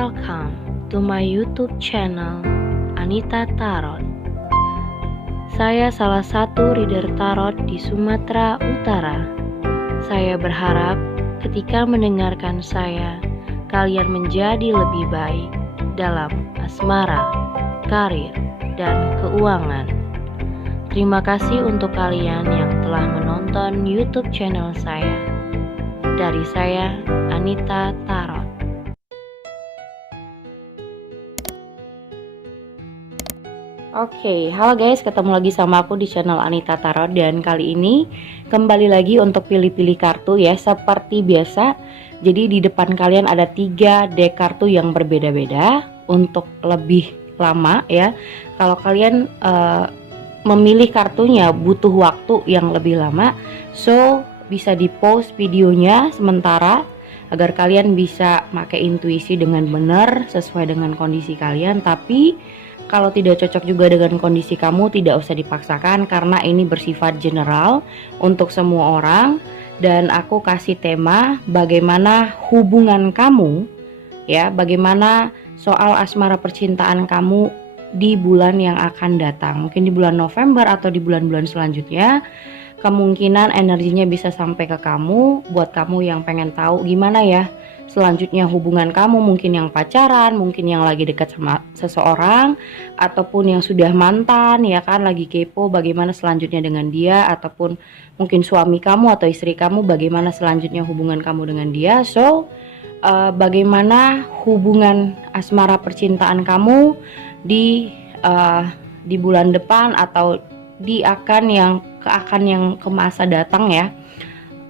Welcome to my YouTube channel Anita Tarot. Saya salah satu reader tarot di Sumatera Utara. Saya berharap ketika mendengarkan saya, kalian menjadi lebih baik dalam asmara, karir, dan keuangan. Terima kasih untuk kalian yang telah menonton YouTube channel saya. Dari saya, Anita Tarot. Oke, halo guys, ketemu lagi sama aku di channel Anita Tarot. Dan kali ini kembali lagi untuk pilih-pilih kartu ya, seperti biasa. Jadi di depan kalian ada 3 deck kartu yang berbeda-beda untuk lebih lama ya. Kalau kalian memilih kartunya butuh waktu yang lebih lama, so bisa di pause videonya sementara agar kalian bisa pakai intuisi dengan benar sesuai dengan kondisi kalian. Tapi kalau tidak cocok juga dengan kondisi kamu, tidak usah dipaksakan karena ini bersifat general untuk semua orang. Dan aku kasih tema bagaimana hubungan kamu ya, bagaimana soal asmara percintaan kamu di bulan yang akan datang. Mungkin di bulan November atau di bulan-bulan selanjutnya. Kemungkinan energinya bisa sampai ke kamu. Buat kamu yang pengen tahu gimana ya selanjutnya hubungan kamu, mungkin yang pacaran, mungkin yang lagi dekat sama seseorang, ataupun yang sudah mantan ya kan, lagi kepo bagaimana selanjutnya dengan dia, ataupun mungkin suami kamu atau istri kamu, bagaimana selanjutnya hubungan kamu dengan dia. So bagaimana hubungan asmara percintaan kamu di bulan depan atau di akan yang ke masa datang ya.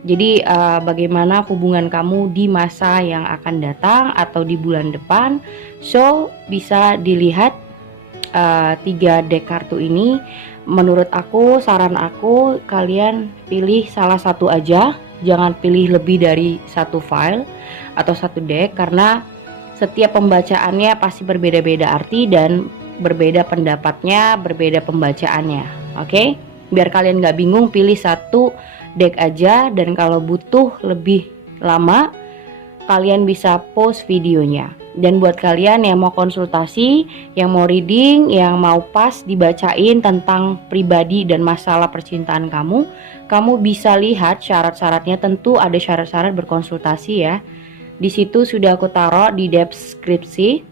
Jadi bagaimana hubungan kamu di masa yang akan datang atau di bulan depan. So bisa dilihat 3 deck kartu ini. Menurut aku, saran aku, kalian pilih salah satu aja. Jangan pilih lebih dari satu file atau satu deck, karena setiap pembacaannya pasti berbeda-beda arti dan berbeda pendapatnya, berbeda pembacaannya. Oke? Biar kalian gak bingung, pilih satu deck aja. Dan kalau butuh lebih lama, kalian bisa pause videonya. Dan buat kalian yang mau konsultasi, yang mau reading, yang mau pas dibacain tentang pribadi dan masalah percintaan kamu, kamu bisa lihat syarat-syaratnya. Tentu ada syarat-syarat berkonsultasi ya. Di situ sudah aku taruh di deskripsi.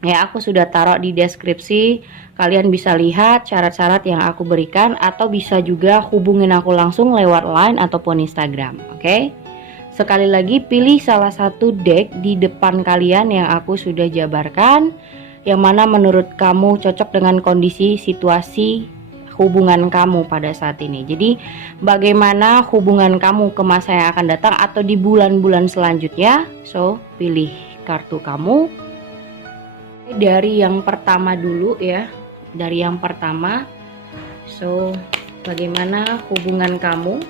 Ya, aku sudah taruh di deskripsi. Kalian bisa lihat syarat-syarat yang aku berikan, atau bisa juga hubungin aku langsung lewat line ataupun Instagram. Oke? Sekali lagi, pilih salah satu deck di depan kalian yang aku sudah jabarkan, yang mana menurut kamu cocok dengan kondisi situasi hubungan kamu pada saat ini. Jadi bagaimana hubungan kamu ke masa yang akan datang atau di bulan-bulan selanjutnya. So pilih kartu kamu. Dari yang pertama dulu ya, dari yang pertama. So bagaimana hubungan kamu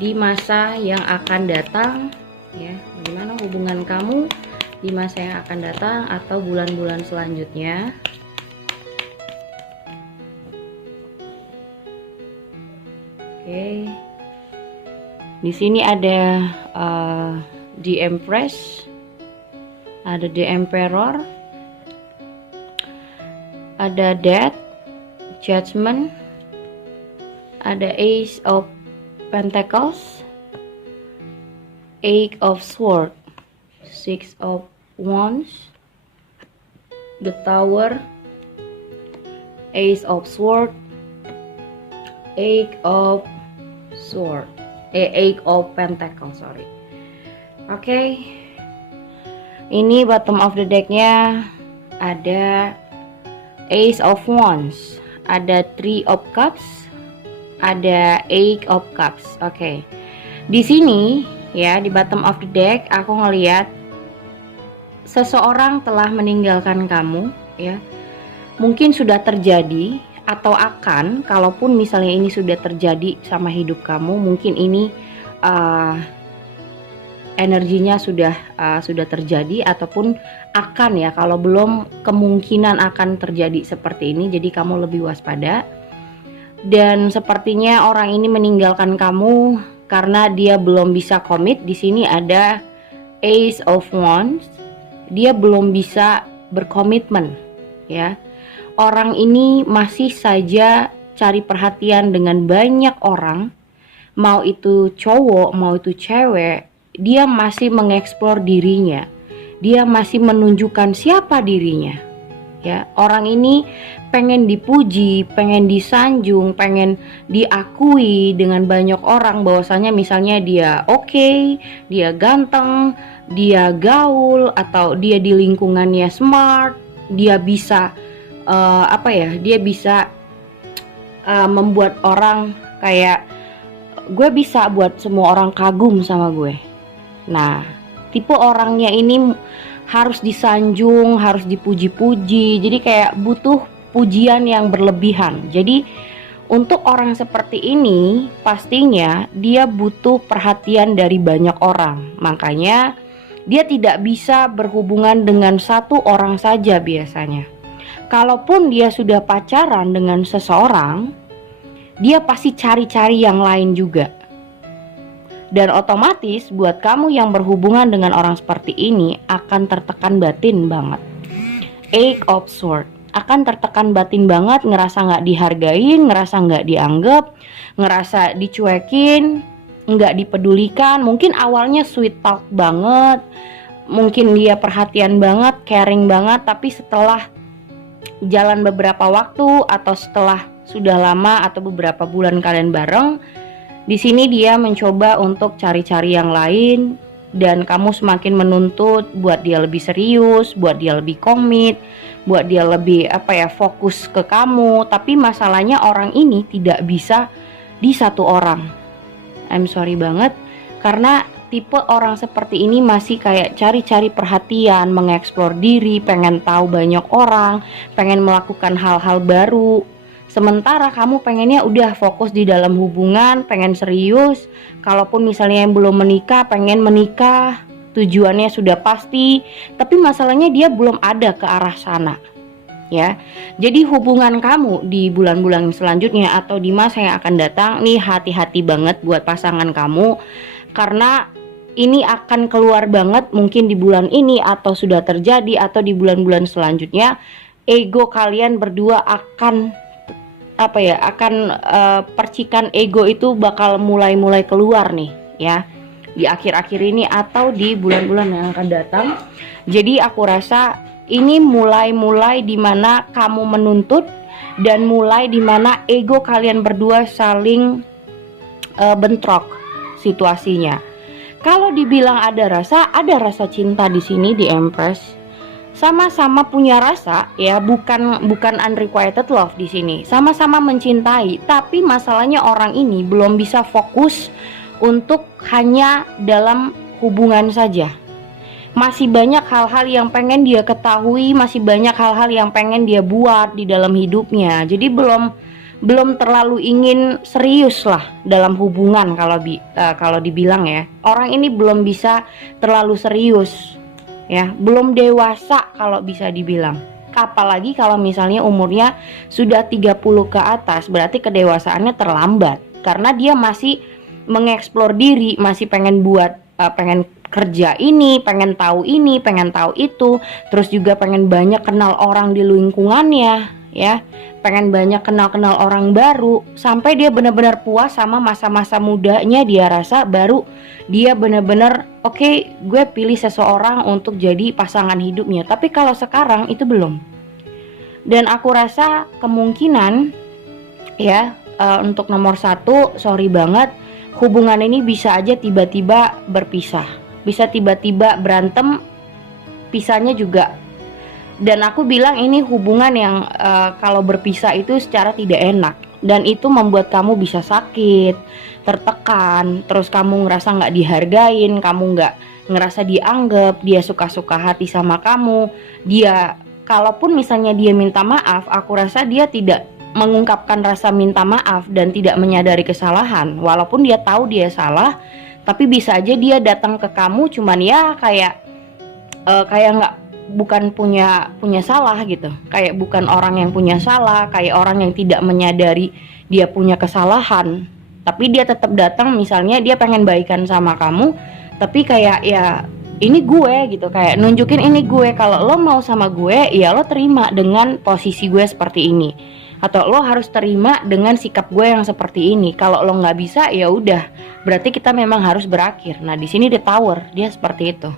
di masa yang akan datang ya, bagaimana hubungan kamu di masa yang akan datang atau bulan-bulan selanjutnya. Oke, di sini ada The Empress, ada The Emperor, ada Death, Judgment, ada Ace of Pentacles, 8 of Swords, 6 of Wands, the Tower, Ace of Swords, 8 of Sword, 8 of Pentacles, sorry. Oke, ini bottom of the decknya ada Ace of Wands, ada 3 of Cups, ada 8 of Cups. Oke. Di sini ya, di bottom of the deck aku ngelihat seseorang telah meninggalkan kamu ya. Mungkin sudah terjadi atau akan, kalaupun misalnya ini sudah terjadi sama hidup kamu, mungkin ini energinya sudah terjadi ataupun akan ya. Kalau belum, kemungkinan akan terjadi seperti ini, jadi kamu lebih waspada. Dan sepertinya orang ini meninggalkan kamu karena dia belum bisa komit. Di sini ada Ace of Wands, dia belum bisa berkomitmen, ya. Orang ini masih saja cari perhatian dengan banyak orang, mau itu cowok, mau itu cewek. Dia masih mengeksplor dirinya, dia masih menunjukkan siapa dirinya, ya. Orang ini pengen dipuji, pengen disanjung, pengen diakui dengan banyak orang bahwasanya misalnya dia oke, dia ganteng, dia gaul, atau dia di lingkungannya smart, dia bisa dia bisa membuat orang kayak, gue bisa buat semua orang kagum sama gue. Nah, tipe orangnya ini harus disanjung, harus dipuji-puji, jadi kayak butuh pujian yang berlebihan. Jadi untuk orang seperti ini pastinya dia butuh perhatian dari banyak orang. Makanya dia tidak bisa berhubungan dengan satu orang saja biasanya. Kalaupun dia sudah pacaran dengan seseorang, dia pasti cari-cari yang lain juga. Dan otomatis buat kamu yang berhubungan dengan orang seperti ini akan tertekan batin banget. Eight of Swords, akan tertekan batin banget, ngerasa gak dihargain, ngerasa gak dianggap, ngerasa dicuekin, gak dipedulikan. Mungkin awalnya sweet talk banget, mungkin dia perhatian banget, caring banget, tapi setelah jalan beberapa waktu atau setelah sudah lama atau beberapa bulan kalian bareng, di sini dia mencoba untuk cari-cari yang lain, dan kamu semakin menuntut buat dia lebih serius, buat dia lebih komit, buat dia lebih fokus ke kamu. Tapi masalahnya orang ini tidak bisa di satu orang. I'm sorry banget, karena tipe orang seperti ini masih kayak cari-cari perhatian, mengeksplor diri, pengen tahu banyak orang, pengen melakukan hal-hal baru. Sementara kamu pengennya udah fokus di dalam hubungan, pengen serius. Kalaupun misalnya yang belum menikah, pengen menikah, tujuannya sudah pasti. Tapi masalahnya dia belum ada ke arah sana, ya. Jadi hubungan kamu di bulan-bulan selanjutnya atau di masa yang akan datang nih, hati-hati banget buat pasangan kamu, karena ini akan keluar banget mungkin di bulan ini atau sudah terjadi atau di bulan-bulan selanjutnya. Ego kalian berdua akan percikan ego itu bakal mulai keluar nih, ya, di akhir-akhir ini atau di bulan-bulan yang akan datang. Jadi aku rasa ini mulai dimana kamu menuntut, dan mulai dimana ego kalian berdua saling bentrok situasinya. Kalau dibilang ada rasa cinta di sini di Empress. Sama-sama punya rasa, ya, bukan unrequited love di sini. Sama-sama mencintai, tapi masalahnya orang ini belum bisa fokus untuk hanya dalam hubungan saja. Masih banyak hal-hal yang pengen dia ketahui, masih banyak hal-hal yang pengen dia buat di dalam hidupnya. Jadi belum terlalu ingin serius lah dalam hubungan kalau dibilang, ya. Orang ini belum bisa terlalu serius, ya, belum dewasa kalau bisa dibilang. Apalagi kalau misalnya umurnya sudah 30 ke atas, berarti kedewasaannya terlambat. Karena dia masih mengeksplor diri, masih pengen pengen kerja ini, pengen tahu itu, terus juga pengen banyak kenal orang di lingkungannya, ya, pengen banyak kenal orang baru, sampai dia benar-benar puas sama masa-masa mudanya. Dia rasa baru dia benar-benar oke, gue pilih seseorang untuk jadi pasangan hidupnya. Tapi kalau sekarang itu belum. Dan aku rasa kemungkinan, ya, untuk nomor 1, sorry banget, hubungan ini bisa aja tiba-tiba berpisah, bisa tiba-tiba berantem, pisahnya juga. Dan aku bilang ini hubungan yang kalau berpisah itu secara tidak enak, dan itu membuat kamu bisa sakit, tertekan, terus kamu ngerasa nggak dihargain, kamu nggak ngerasa dianggap, dia suka-suka hati sama kamu. Dia, kalaupun misalnya dia minta maaf, aku rasa dia tidak mengungkapkan rasa minta maaf dan tidak menyadari kesalahan. Walaupun dia tahu dia salah, tapi bisa aja dia datang ke kamu cuman ya kayak nggak, bukan punya salah gitu, kayak bukan orang yang punya salah, kayak orang yang tidak menyadari dia punya kesalahan. Tapi dia tetap datang, misalnya dia pengen baikan sama kamu, tapi kayak ya ini gue gitu, kayak nunjukin ini gue. Kalau lo mau sama gue, ya lo terima dengan posisi gue seperti ini, atau lo harus terima dengan sikap gue yang seperti ini. Kalau lo nggak bisa, ya udah, berarti kita memang harus berakhir. Nah di sini The Tower, dia seperti itu.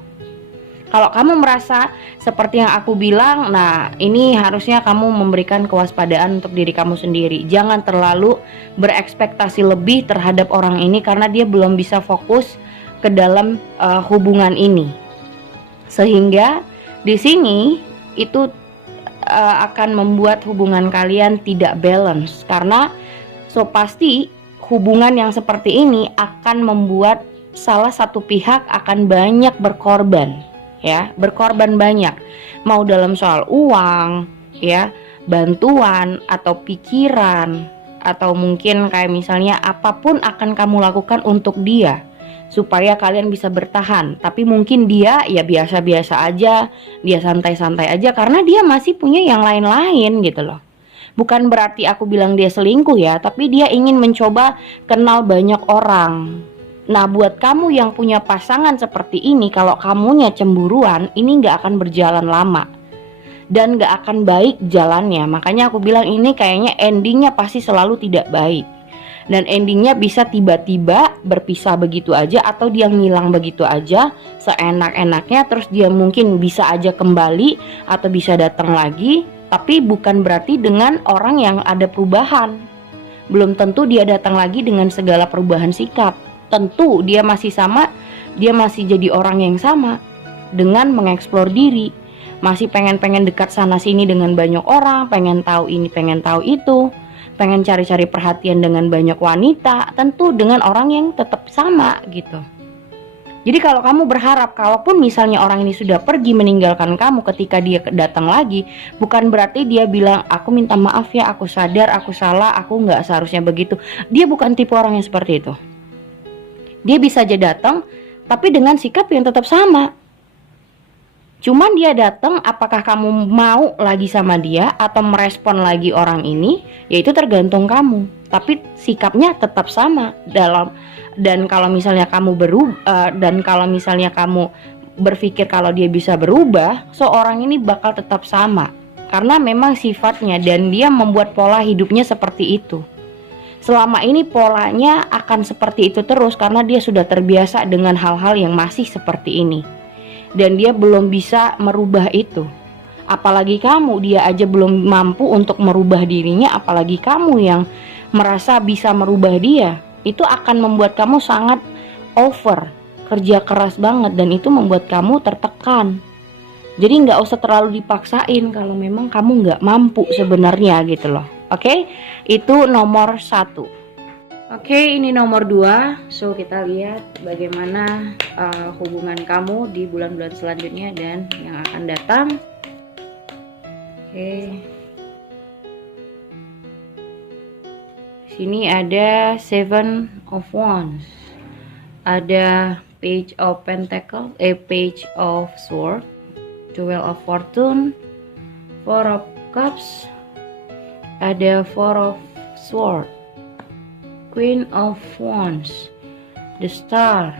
Kalau kamu merasa seperti yang aku bilang, nah ini harusnya kamu memberikan kewaspadaan untuk diri kamu sendiri. Jangan terlalu berekspektasi lebih terhadap orang ini karena dia belum bisa fokus ke dalam hubungan ini. Sehingga di sini itu akan membuat hubungan kalian tidak balance, karena pasti hubungan yang seperti ini akan membuat salah satu pihak akan banyak berkorban. Ya, berkorban banyak, mau dalam soal uang, ya, bantuan atau pikiran, atau mungkin kayak misalnya apapun akan kamu lakukan untuk dia supaya kalian bisa bertahan. Tapi mungkin dia ya biasa-biasa aja, dia santai-santai aja karena dia masih punya yang lain-lain gitu loh. Bukan berarti aku bilang dia selingkuh ya, tapi dia ingin mencoba kenal banyak orang. Nah buat kamu yang punya pasangan seperti ini, kalau kamunya cemburuan, ini gak akan berjalan lama dan gak akan baik jalannya. Makanya aku bilang ini kayaknya endingnya pasti selalu tidak baik. Dan endingnya bisa tiba-tiba berpisah begitu aja, atau dia ngilang begitu aja seenak-enaknya. Terus dia mungkin bisa aja kembali atau bisa datang lagi, tapi bukan berarti dengan orang yang ada perubahan. Belum tentu dia datang lagi dengan segala perubahan sikap. Tentu dia masih sama, dia masih jadi orang yang sama dengan mengeksplor diri, masih pengen dekat sana sini dengan banyak orang, pengen tahu ini, pengen tahu itu, pengen cari-cari perhatian dengan banyak wanita, tentu dengan orang yang tetap sama gitu. Jadi kalau kamu berharap, kalaupun misalnya orang ini sudah pergi meninggalkan kamu, ketika dia datang lagi, bukan berarti dia bilang aku minta maaf ya, aku sadar, aku salah, aku nggak seharusnya begitu. Dia bukan tipe orang yang seperti itu. Dia bisa aja datang, tapi dengan sikap yang tetap sama. Cuman dia datang, apakah kamu mau lagi sama dia atau merespon lagi orang ini, yaitu tergantung kamu. Tapi sikapnya tetap sama dan kalau misalnya kamu berpikir kalau dia bisa berubah, seorang ini bakal tetap sama. Karena memang sifatnya dan dia membuat pola hidupnya seperti itu. Selama ini polanya akan seperti itu terus karena dia sudah terbiasa dengan hal-hal yang masih seperti ini. Dan dia belum bisa merubah itu. Apalagi kamu, dia aja belum mampu untuk merubah dirinya, apalagi kamu yang merasa bisa merubah dia. Itu akan membuat kamu sangat over, kerja keras banget, dan itu membuat kamu tertekan. Jadi gak usah terlalu dipaksain kalau memang kamu gak mampu sebenarnya gitu loh. Oke, itu nomor 1. Oke, ini nomor 2. So kita lihat bagaimana hubungan kamu di bulan-bulan selanjutnya dan yang akan datang. Oke. Sini ada 7 of Wands. Ada Page of Pentacle, Page of Sword, Jewel of Fortune, 4 of Cups. Ada 4 of Swords, Queen of Wands, the Star,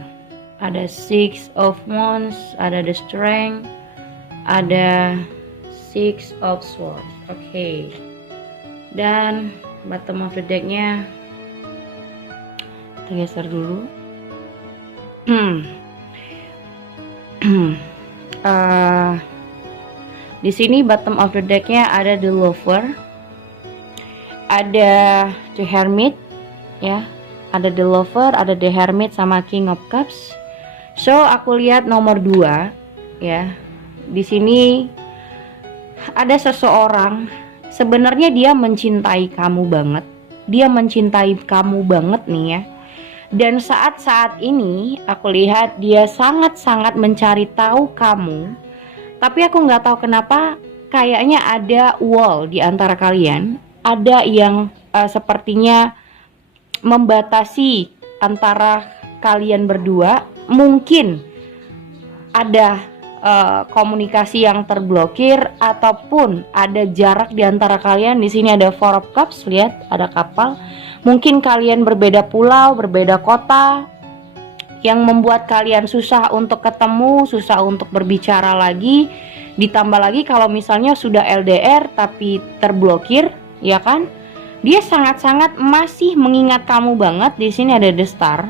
ada 6 of Wands, ada the Strength, ada 6 of Swords. Oke. Dan bottom of the decknya kita geser dulu. Di sini bottom of the decknya ada the Lover, ada the Hermit, ya, ada the Lover, ada the Hermit sama King of Cups. So aku lihat nomor 2, ya. Di sini ada seseorang, sebenarnya dia mencintai kamu banget. Dia mencintai kamu banget nih ya. Dan saat-saat ini aku lihat dia sangat-sangat mencari tahu kamu. Tapi aku nggak tahu kenapa kayaknya ada wall di antara kalian. Ada yang sepertinya membatasi antara kalian berdua. Mungkin ada komunikasi yang terblokir ataupun ada jarak di antara kalian. Di sini ada 4 of Cups, lihat ada kapal. Mungkin kalian berbeda pulau, berbeda kota, yang membuat kalian susah untuk ketemu, susah untuk berbicara lagi. Ditambah lagi kalau misalnya sudah LDR tapi terblokir, ya kan? Dia sangat-sangat masih mengingat kamu banget. Di sini ada The Star.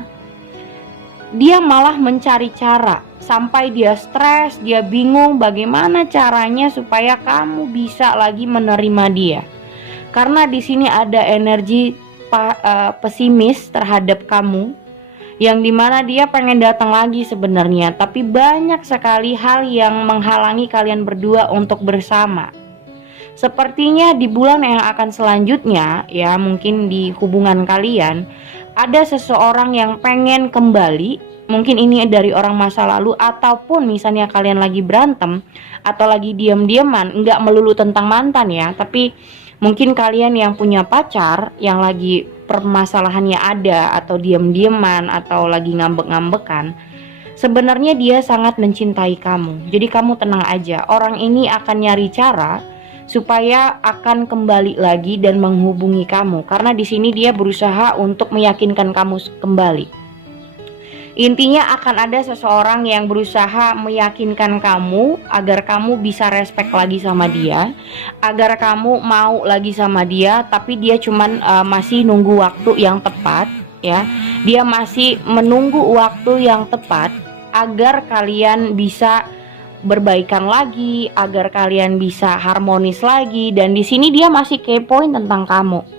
Dia malah mencari cara sampai dia stres, dia bingung bagaimana caranya supaya kamu bisa lagi menerima dia. Karena di sini ada energi pesimis terhadap kamu, yang dimana dia pengen datang lagi sebenarnya, tapi banyak sekali hal yang menghalangi kalian berdua untuk bersama. Sepertinya di bulan yang akan selanjutnya, ya mungkin di hubungan kalian, ada seseorang yang pengen kembali. Mungkin ini dari orang masa lalu, ataupun misalnya kalian lagi berantem atau lagi diam-diaman, nggak melulu tentang mantan ya, tapi mungkin kalian yang punya pacar yang lagi permasalahannya ada, atau diam-diaman, atau lagi ngambek-ngambekan. Sebenarnya dia sangat mencintai kamu. Jadi kamu tenang aja. Orang ini akan nyari cara supaya akan kembali lagi dan menghubungi kamu. Karena di sini dia berusaha untuk meyakinkan kamu kembali. Intinya akan ada seseorang yang berusaha meyakinkan kamu agar kamu bisa respect lagi sama dia, agar kamu mau lagi sama dia, tapi dia cuman masih nunggu waktu yang tepat, ya. Dia masih menunggu waktu yang tepat agar kalian bisa berbaikan lagi, agar kalian bisa harmonis lagi. Dan di sini dia masih kepoin tentang kamu.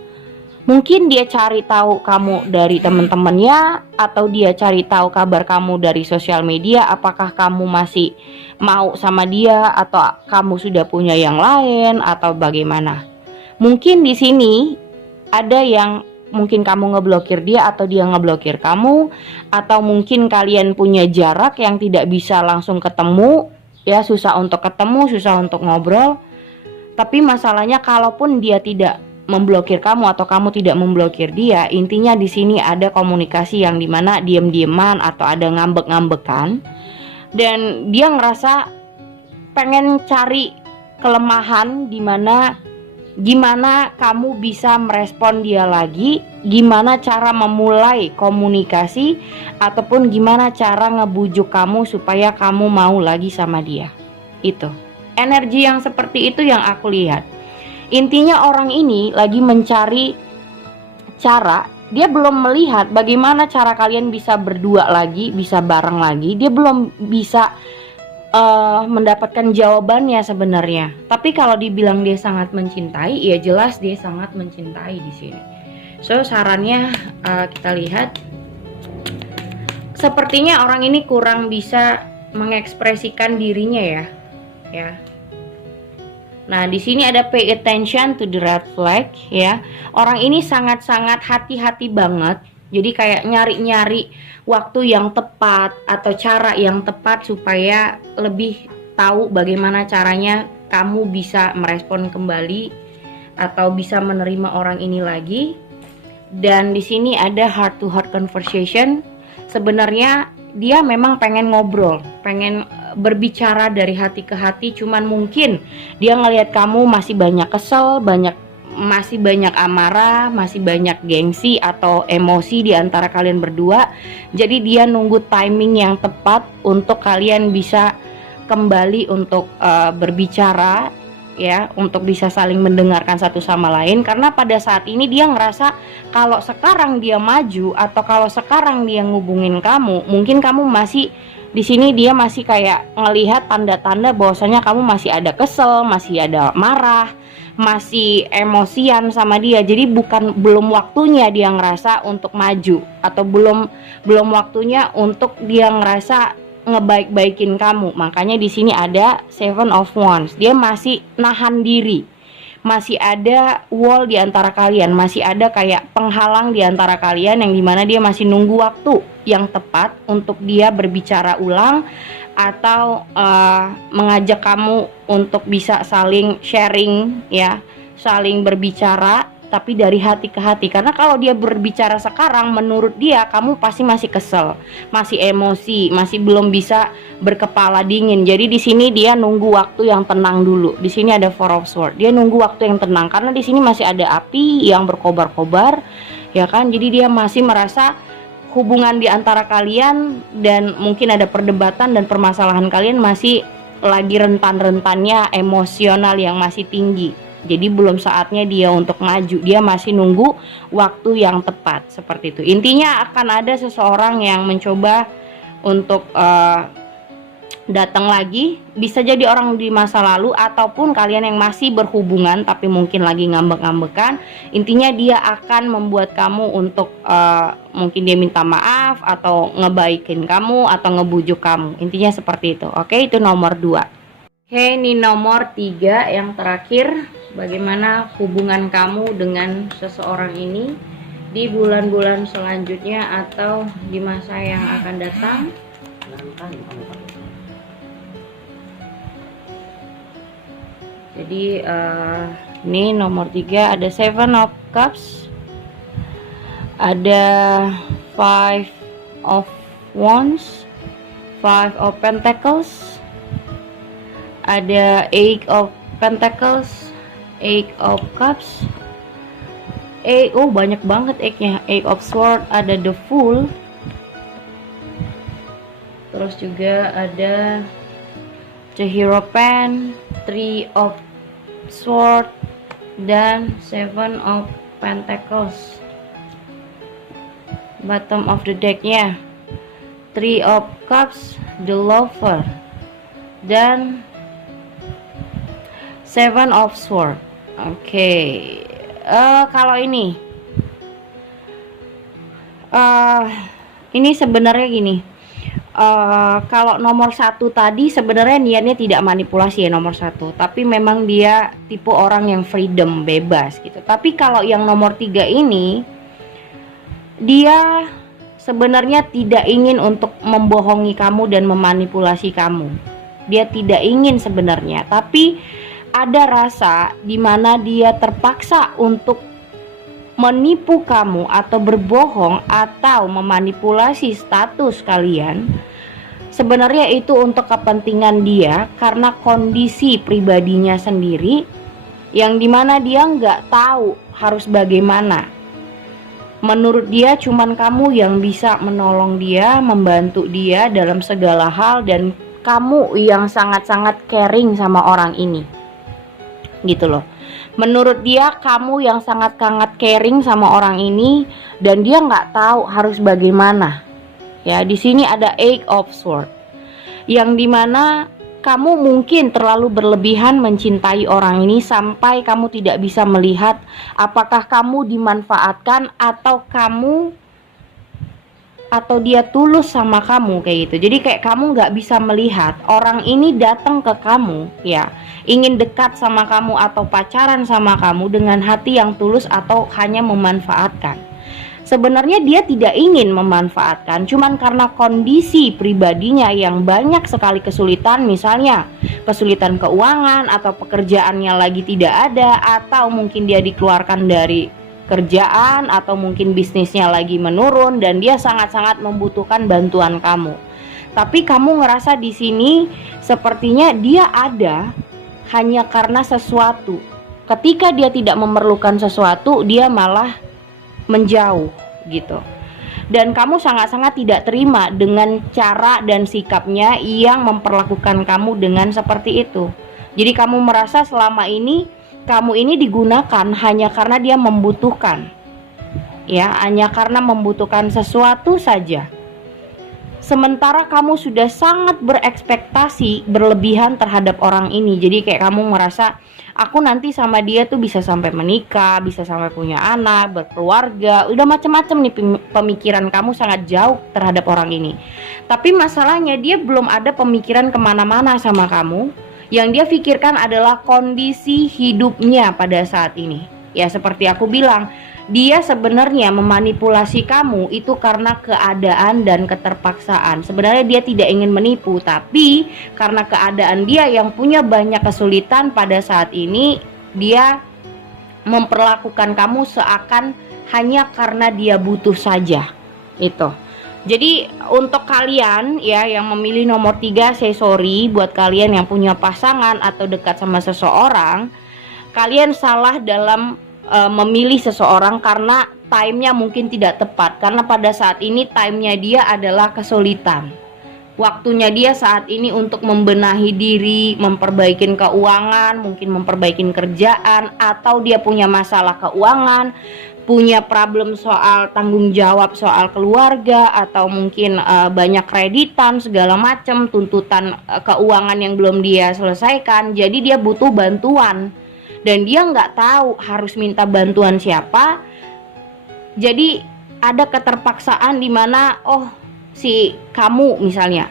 Mungkin dia cari tahu kamu dari teman-temannya, atau dia cari tahu kabar kamu dari sosial media, apakah kamu masih mau sama dia atau kamu sudah punya yang lain atau bagaimana. Mungkin di sini ada yang mungkin kamu ngeblokir dia atau dia ngeblokir kamu, atau mungkin kalian punya jarak yang tidak bisa langsung ketemu, ya susah untuk ketemu, susah untuk ngobrol. Tapi masalahnya kalaupun dia tidak memblokir kamu atau kamu tidak memblokir dia, intinya di sini ada komunikasi yang dimana diam-diaman atau ada ngambek-ngambekan, dan dia ngerasa pengen cari kelemahan gimana kamu bisa merespon dia lagi, gimana cara memulai komunikasi, ataupun gimana cara ngebujuk kamu supaya kamu mau lagi sama dia. Itu energi yang seperti itu yang aku lihat. Intinya orang ini lagi mencari cara. Dia belum melihat bagaimana cara kalian bisa berdua lagi, bisa bareng lagi. Dia belum bisa mendapatkan jawabannya sebenarnya. Tapi kalau dibilang dia sangat mencintai, ya jelas dia sangat mencintai di sini. So sarannya kita lihat, sepertinya orang ini kurang bisa mengekspresikan dirinya ya. Nah, di sini ada pay attention to the red flag ya. Orang ini sangat-sangat hati-hati banget. Jadi kayak nyari-nyari waktu yang tepat atau cara yang tepat supaya lebih tahu bagaimana caranya kamu bisa merespon kembali atau bisa menerima orang ini lagi. Dan di sini ada heart to heart conversation. Sebenarnya dia memang pengen ngobrol, pengen berbicara dari hati ke hati, cuman mungkin dia ngelihat kamu masih banyak kesel, masih banyak amarah, masih banyak gengsi atau emosi di antara kalian berdua. Jadi dia nunggu timing yang tepat untuk kalian bisa kembali untuk berbicara ya, untuk bisa saling mendengarkan satu sama lain. Karena pada saat ini dia ngerasa kalau sekarang dia maju atau kalau sekarang dia ngubungin kamu, mungkin kamu masih di sini, dia masih kayak ngelihat tanda-tanda bahwasanya kamu masih ada kesel, masih ada marah, masih emosian sama dia. Jadi belum waktunya dia ngerasa untuk maju, atau belum waktunya untuk dia ngerasa ngebaik-baikin kamu. Makanya di sini ada Seven of Wands. Dia masih nahan diri. Masih ada wall di antara kalian, masih ada kayak penghalang di antara kalian, yang dimana dia masih nunggu waktu yang tepat untuk dia berbicara ulang atau mengajak kamu untuk bisa saling sharing ya, saling berbicara tapi dari hati ke hati. Karena kalau dia berbicara sekarang, menurut dia kamu pasti masih kesel, masih emosi, masih belum bisa berkepala dingin. Jadi di sini dia nunggu waktu yang tenang dulu. Di sini ada Four of Swords. Dia nunggu waktu yang tenang karena di sini masih ada api yang berkobar-kobar, ya kan? Jadi dia masih merasa hubungan di antara kalian dan mungkin ada perdebatan dan permasalahan kalian masih lagi rentan-rentannya emosional yang masih tinggi. Jadi belum saatnya dia untuk maju, dia masih nunggu waktu yang tepat, seperti itu. Intinya akan ada seseorang yang mencoba untuk datang lagi, bisa jadi orang di masa lalu ataupun kalian yang masih berhubungan tapi mungkin lagi ngambek-ngambekan. Intinya dia akan membuat kamu untuk mungkin dia minta maaf atau ngebaikin kamu atau ngebujuk kamu. Intinya seperti itu. Oke, itu nomor 2. Oke, ini nomor 3 yang terakhir. Bagaimana hubungan kamu dengan seseorang ini di bulan-bulan selanjutnya atau di masa yang akan datang? Jadi ini nomor 3 ada 7 of Cups, ada 5 of Wands, 5 of Pentacles, ada 8 of Pentacles, 8 of Cups, banyak banget 8-nya, 8 of Swords, ada the Fool, terus juga ada the Hierophant, 3 of Sword, dan 7 of Pentacles. Bottom of the decknya 3 of Cups, the Lover, dan 7 of Sword. Oke. Kalau ini sebenarnya gini. Kalau nomor 1 tadi sebenarnya niatnya tidak manipulasi ya nomor 1, tapi memang dia tipe orang yang freedom, bebas gitu. Tapi kalau yang nomor 3 ini, dia sebenarnya tidak ingin untuk membohongi kamu dan memanipulasi kamu. Dia tidak ingin sebenarnya, tapi ada rasa dimana dia terpaksa untuk menipu kamu atau berbohong atau memanipulasi status kalian. Sebenarnya itu untuk kepentingan dia karena kondisi pribadinya sendiri yang dimana dia nggak tahu harus bagaimana. Menurut dia cuman kamu yang bisa menolong dia, membantu dia dalam segala hal, dan kamu yang sangat-sangat caring sama orang ini gitu loh. Menurut dia kamu yang sangat-sangat caring sama orang ini dan dia nggak tahu harus bagaimana. Ya, di sini ada 8 of Swords, yang dimana kamu mungkin terlalu berlebihan mencintai orang ini sampai kamu tidak bisa melihat apakah kamu dimanfaatkan atau dia tulus sama kamu kayak gitu. Jadi kayak kamu nggak bisa melihat orang ini datang ke kamu ya, ingin dekat sama kamu atau pacaran sama kamu dengan hati yang tulus atau hanya memanfaatkan. Sebenarnya dia tidak ingin memanfaatkan, cuman karena kondisi pribadinya yang banyak sekali kesulitan, misalnya kesulitan keuangan atau pekerjaannya lagi tidak ada, atau mungkin dia dikeluarkan dari kerjaan, atau mungkin bisnisnya lagi menurun dan dia sangat-sangat membutuhkan bantuan kamu. Tapi kamu ngerasa di sini sepertinya dia ada hanya karena sesuatu. Ketika dia tidak memerlukan sesuatu, dia malah menjauh gitu. Dan kamu sangat-sangat tidak terima dengan cara dan sikapnya yang memperlakukan kamu dengan seperti itu. Jadi kamu merasa selama ini kamu ini digunakan hanya karena dia membutuhkan. Ya, hanya karena membutuhkan sesuatu saja. Sementara kamu sudah sangat berekspektasi berlebihan terhadap orang ini. Jadi kayak kamu merasa aku nanti sama dia tuh bisa sampai menikah, bisa sampai punya anak, berkeluarga, udah macam-macam nih pemikiran kamu sangat jauh terhadap orang ini. Tapi masalahnya dia belum ada pemikiran kemana-mana sama kamu. Yang dia pikirkan adalah kondisi hidupnya pada saat ini. Ya seperti aku bilang, dia sebenarnya memanipulasi kamu itu karena keadaan dan keterpaksaan. Sebenarnya dia tidak ingin menipu, tapi karena keadaan dia yang punya banyak kesulitan pada saat ini, dia memperlakukan kamu seakan hanya karena dia butuh saja. Itu. Jadi untuk kalian ya yang memilih nomor 3, say sorry buat kalian yang punya pasangan atau dekat sama seseorang. Kalian salah dalam memilih seseorang karena time-nya mungkin tidak tepat, karena pada saat ini time-nya dia adalah kesulitan. Waktunya dia saat ini untuk membenahi diri, memperbaiki keuangan, mungkin memperbaiki kerjaan, atau dia punya masalah keuangan, punya problem soal tanggung jawab soal keluarga, atau mungkin banyak kreditan segala macam, tuntutan keuangan yang belum dia selesaikan. Jadi dia butuh bantuan dan dia nggak tahu harus minta bantuan siapa. Jadi ada keterpaksaan di mana si kamu misalnya,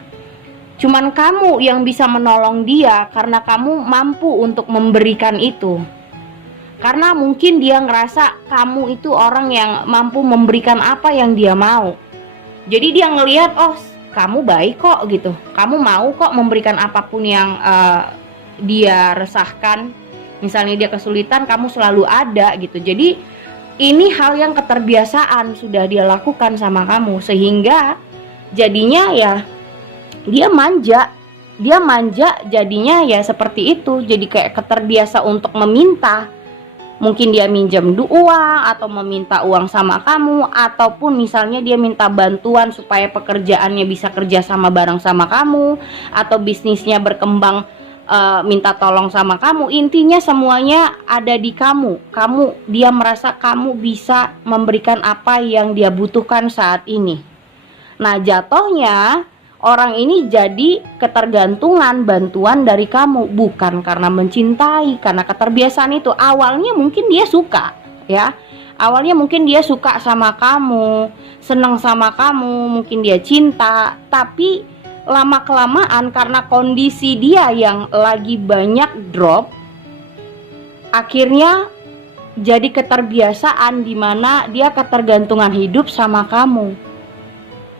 cuman kamu yang bisa menolong dia karena kamu mampu untuk memberikan itu. Karena mungkin dia ngerasa kamu itu orang yang mampu memberikan apa yang dia mau. Jadi dia ngelihat, kamu baik kok gitu, kamu mau kok memberikan apapun yang dia resahkan. Misalnya dia kesulitan, kamu selalu ada gitu. Jadi ini hal yang keterbiasaan sudah dia lakukan sama kamu, sehingga jadinya ya dia manja jadinya ya seperti itu. Jadi kayak keterbiasa untuk meminta. Mungkin dia minjam uang atau meminta uang sama kamu, ataupun misalnya dia minta bantuan supaya pekerjaannya bisa kerja sama bareng sama kamu, atau bisnisnya berkembang, minta tolong sama kamu. Intinya semuanya ada di kamu. Dia merasa kamu bisa memberikan apa yang dia butuhkan saat ini. Nah, jatuhnya orang ini jadi ketergantungan bantuan dari kamu, bukan karena mencintai, karena keterbiasaan itu. Awalnya mungkin dia suka ya, awalnya mungkin dia suka sama kamu, senang sama kamu, mungkin dia cinta. Tapi lama kelamaan karena kondisi dia yang lagi banyak drop, akhirnya jadi keterbiasaan di mana dia ketergantungan hidup sama kamu.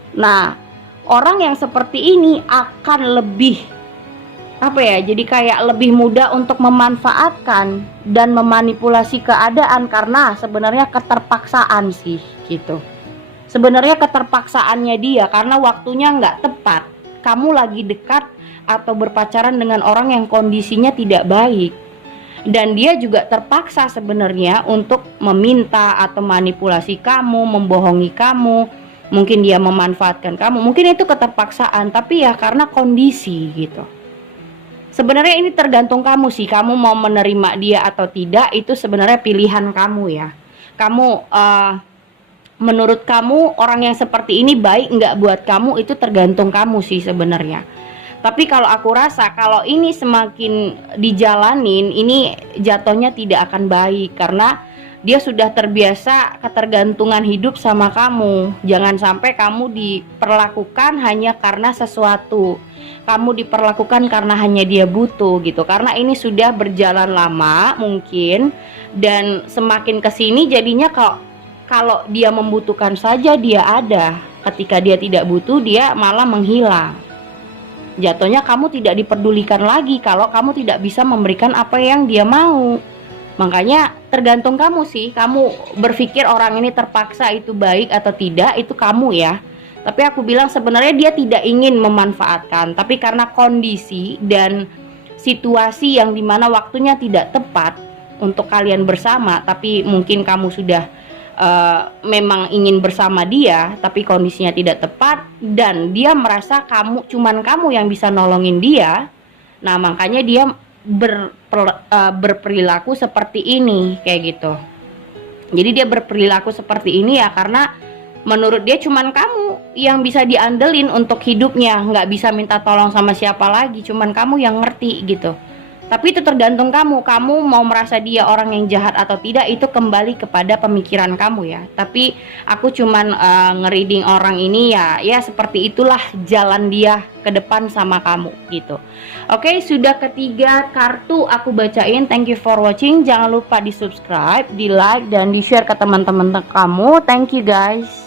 Nah, orang yang seperti ini akan lebih jadi kayak lebih mudah untuk memanfaatkan dan memanipulasi keadaan, karena sebenarnya keterpaksaan sih gitu. Sebenarnya keterpaksaannya dia karena waktunya nggak tepat. Kamu lagi dekat atau berpacaran dengan orang yang kondisinya tidak baik, dan dia juga terpaksa sebenarnya untuk meminta atau manipulasi kamu, membohongi kamu. Mungkin dia memanfaatkan kamu, mungkin itu keterpaksaan, tapi ya karena kondisi gitu. Sebenarnya ini tergantung kamu sih, kamu mau menerima dia atau tidak, itu sebenarnya pilihan kamu ya. Kamu menurut kamu orang yang seperti ini baik nggak buat kamu, itu tergantung kamu sih sebenarnya. Tapi kalau aku rasa kalau ini semakin dijalanin, ini jatuhnya tidak akan baik, karena dia sudah terbiasa ketergantungan hidup sama kamu. Jangan sampai kamu diperlakukan hanya karena sesuatu, kamu diperlakukan karena hanya dia butuh gitu. Karena ini sudah berjalan lama mungkin, dan semakin kesini jadinya kalau dia membutuhkan saja dia ada, ketika dia tidak butuh dia malah menghilang. Jatuhnya kamu tidak diperdulikan lagi kalau kamu tidak bisa memberikan apa yang dia mau. Makanya tergantung kamu sih, kamu berpikir orang ini terpaksa itu baik atau tidak, itu kamu ya. Tapi aku bilang sebenarnya dia tidak ingin memanfaatkan, tapi karena kondisi dan situasi yang dimana waktunya tidak tepat untuk kalian bersama, tapi mungkin kamu sudah memang ingin bersama dia, tapi kondisinya tidak tepat, dan dia merasa cuman kamu yang bisa nolongin dia. Nah, makanya dia berperilaku seperti ini kayak gitu. Jadi dia berperilaku seperti ini ya karena menurut dia cuman kamu yang bisa diandelin untuk hidupnya, nggak bisa minta tolong sama siapa lagi, cuman kamu yang ngerti gitu. Tapi itu tergantung kamu mau merasa dia orang yang jahat atau tidak, itu kembali kepada pemikiran kamu ya. Tapi aku cuman ngereading orang ini ya seperti itulah jalan dia ke depan sama kamu gitu. Oke, sudah ketiga kartu aku bacain. Thank you for watching. Jangan lupa di subscribe, di like, dan di share ke teman-teman kamu. Thank you guys.